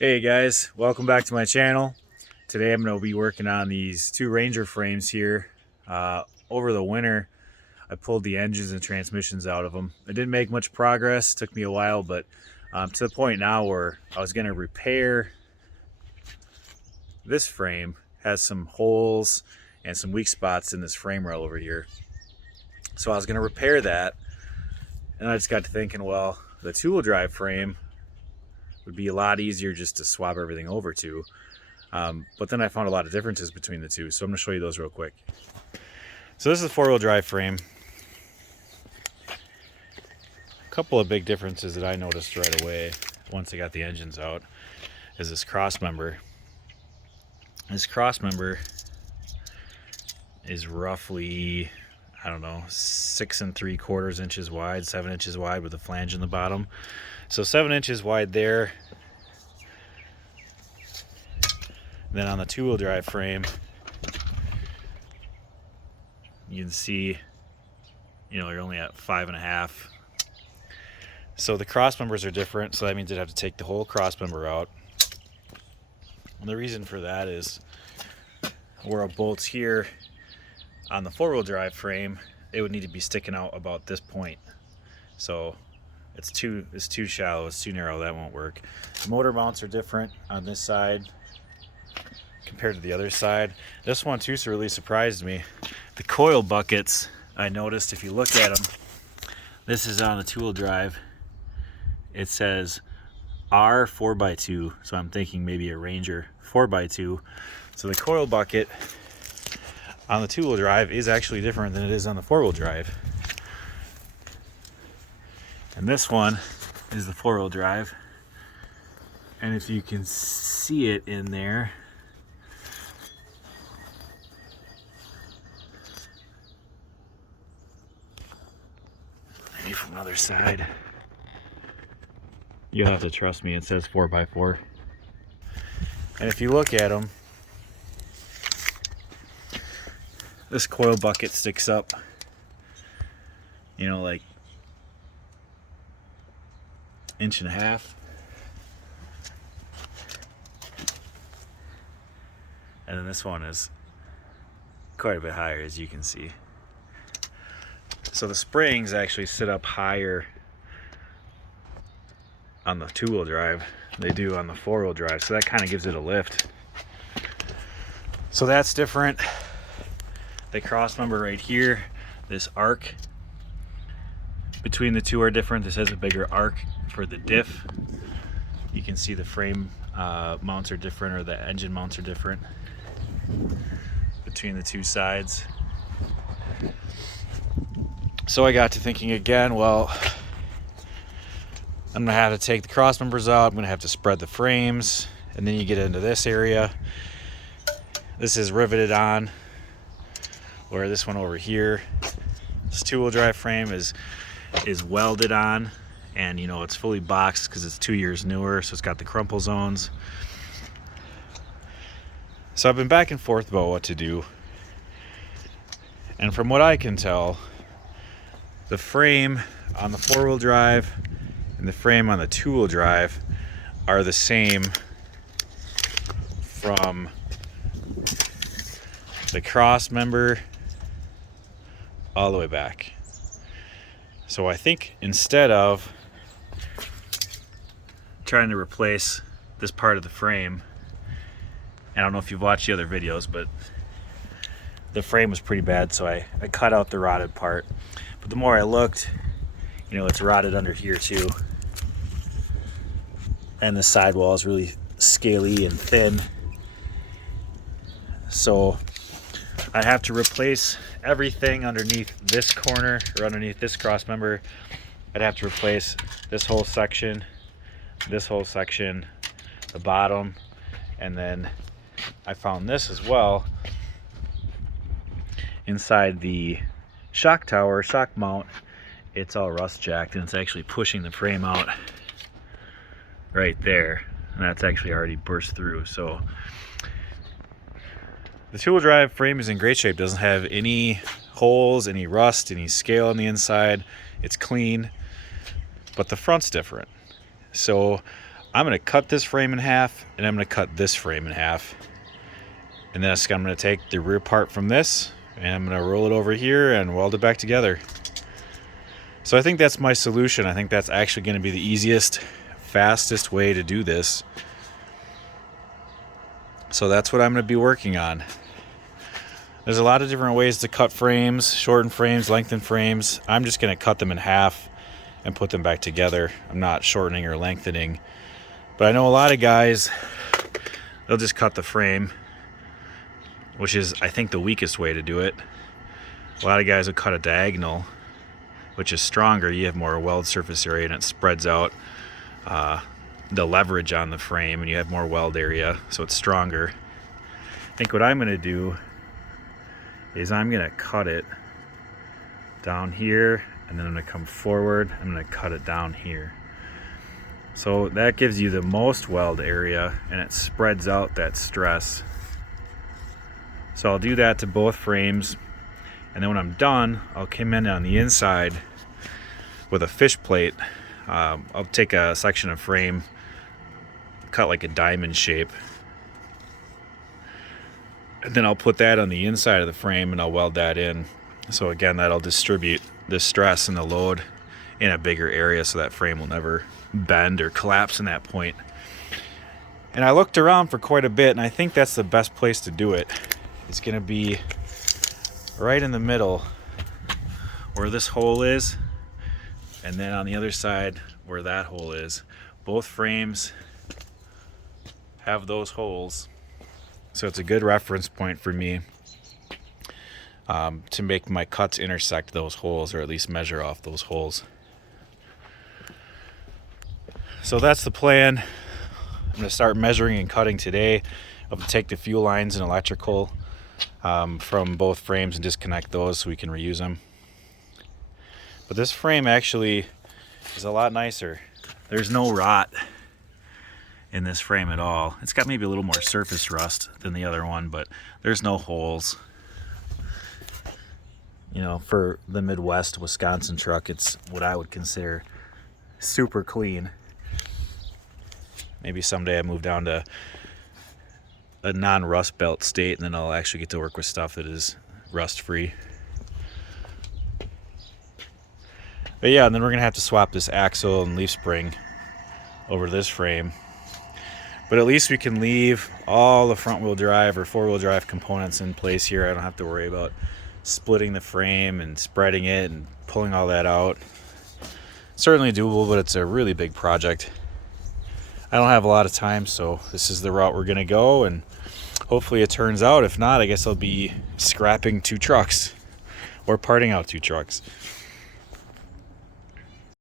Hey guys, welcome back to my channel. Today I'm going to be working on these two Ranger frames here. Over the winter, I pulled the engines and transmissions out of them. I didn't make much progress, took me a while, but to the point now where I was going to repair this frame. Has some holes and some weak spots in this frame rail over here. So I was going to repair that, and I just got to thinking, well, the two-wheel drive frame would be a lot easier just to swap everything over to. But then I found a lot of differences between the two, so I'm going to show you those real quick. So this is a four-wheel drive frame. A couple of big differences that I noticed right away once I got the engines out is this cross member. This cross member is roughly, I don't know, 6 3/4 inches wide, 7 inches wide with a flange in the bottom. So 7 inches wide there. Then on the two-wheel drive frame, you can see, you're only at 5.5. So the cross members are different, so that means I'd have to take the whole cross member out. And the reason for that is where a bolt's here on the four-wheel drive frame, it would need to be sticking out about this point. So it's too shallow, it's too narrow, that won't work. The motor mounts are different on this side compared to the other side. This one too really surprised me. The coil buckets, I noticed if you look at them, this is on the two-wheel drive. It says R 4x2, so I'm thinking maybe a Ranger 4x2. So the coil bucket on the two-wheel drive is actually different than it is on the four-wheel drive. And this one is the four-wheel drive. And if you can see it in there, maybe from another side. You'll have to trust me, it says 4x4. And if you look at them, this coil bucket sticks up, like 1.5 inches. And then this one is quite a bit higher, as you can see. So the springs actually sit up higher on the two-wheel drive they do on the four-wheel drive, so that kind of gives it a lift. So that's different. The cross member right here, this arc between the two are different. This has a bigger arc for the diff. You can see the frame mounts are different, or the engine mounts are different between the two sides. So I got to thinking again, well, I'm gonna have to take the cross members out, I'm gonna have to spread the frames, and then you get into this area. This is riveted on, where this one over here, this two-wheel drive frame is welded on, and it's fully boxed because it's 2 years newer, so it's got the crumple zones. So I've been back and forth about what to do, and from what I can tell, the frame on the four-wheel drive and the frame on the two-wheel drive are the same from the cross member all the way back. So I think instead of trying to replace this part of the frame, I don't know if you've watched the other videos, but the frame was pretty bad, so I cut out the rotted part. But the more I looked, it's rotted under here too. And the sidewall is really scaly and thin. So I have to replace everything underneath this corner, or underneath this cross member. I'd have to replace this whole section, the bottom, and then I found this as well inside the shock mount. It's all rust jacked, and it's actually pushing the frame out right there, and that's actually already burst through. So the two-wheel drive frame is in great shape, doesn't have any holes, any rust, any scale on the inside. It's clean, but the front's different. So I'm going to cut this frame in half, and I'm going to cut this frame in half. And then I'm going to take the rear part from this, and I'm going to roll it over here and weld it back together. So I think that's my solution. I think that's actually going to be the easiest, fastest way to do this. So that's what I'm going to be working on. There's a lot of different ways to cut frames, shorten frames, lengthen frames. I'm just going to cut them in half and put them back together. I'm not shortening or lengthening. But I know a lot of guys, they'll just cut the frame, which is, I think, the weakest way to do it. A lot of guys will cut a diagonal, which is stronger. You have more weld surface area, and it spreads out the leverage on the frame, and you have more weld area, so it's stronger. I think what I'm going to do is I'm going to cut it down here, and then I'm going to come forward. I'm going to cut it down here. So that gives you the most weld area, and it spreads out that stress. So I'll do that to both frames, and then when I'm done, I'll come in on the inside with a fish plate. I'll take a section of frame, cut like a diamond shape, and then I'll put that on the inside of the frame, and I'll weld that in. So again, that'll distribute the stress and the load in a bigger area, so that frame will never bend or collapse in that point. And I looked around for quite a bit, and I think that's the best place to do it. It's going to be right in the middle where this hole is, and then on the other side where that hole is. Both frames have those holes, so it's a good reference point for me to make my cuts intersect those holes, or at least measure off those holes. So that's the plan. I'm going to start measuring and cutting today. I'll take the fuel lines and electrical from both frames and disconnect those so we can reuse them. But this frame actually is a lot nicer. There's no rot in this frame at all. It's got maybe a little more surface rust than the other one, but there's no holes. You know, for the Midwest Wisconsin truck, it's what I would consider super clean. Maybe someday I move down to a non-rust belt state, and then I'll actually get to work with stuff that is rust free. But yeah, and then we're gonna have to swap this axle and leaf spring over this frame. But at least we can leave all the front wheel drive or four wheel drive components in place here. I don't have to worry about splitting the frame and spreading it and pulling all that out. Certainly doable, but it's a really big project. I don't have a lot of time, so this is the route we're gonna go, and hopefully it turns out. If not, I guess I'll be scrapping 2 trucks or parting out 2 trucks.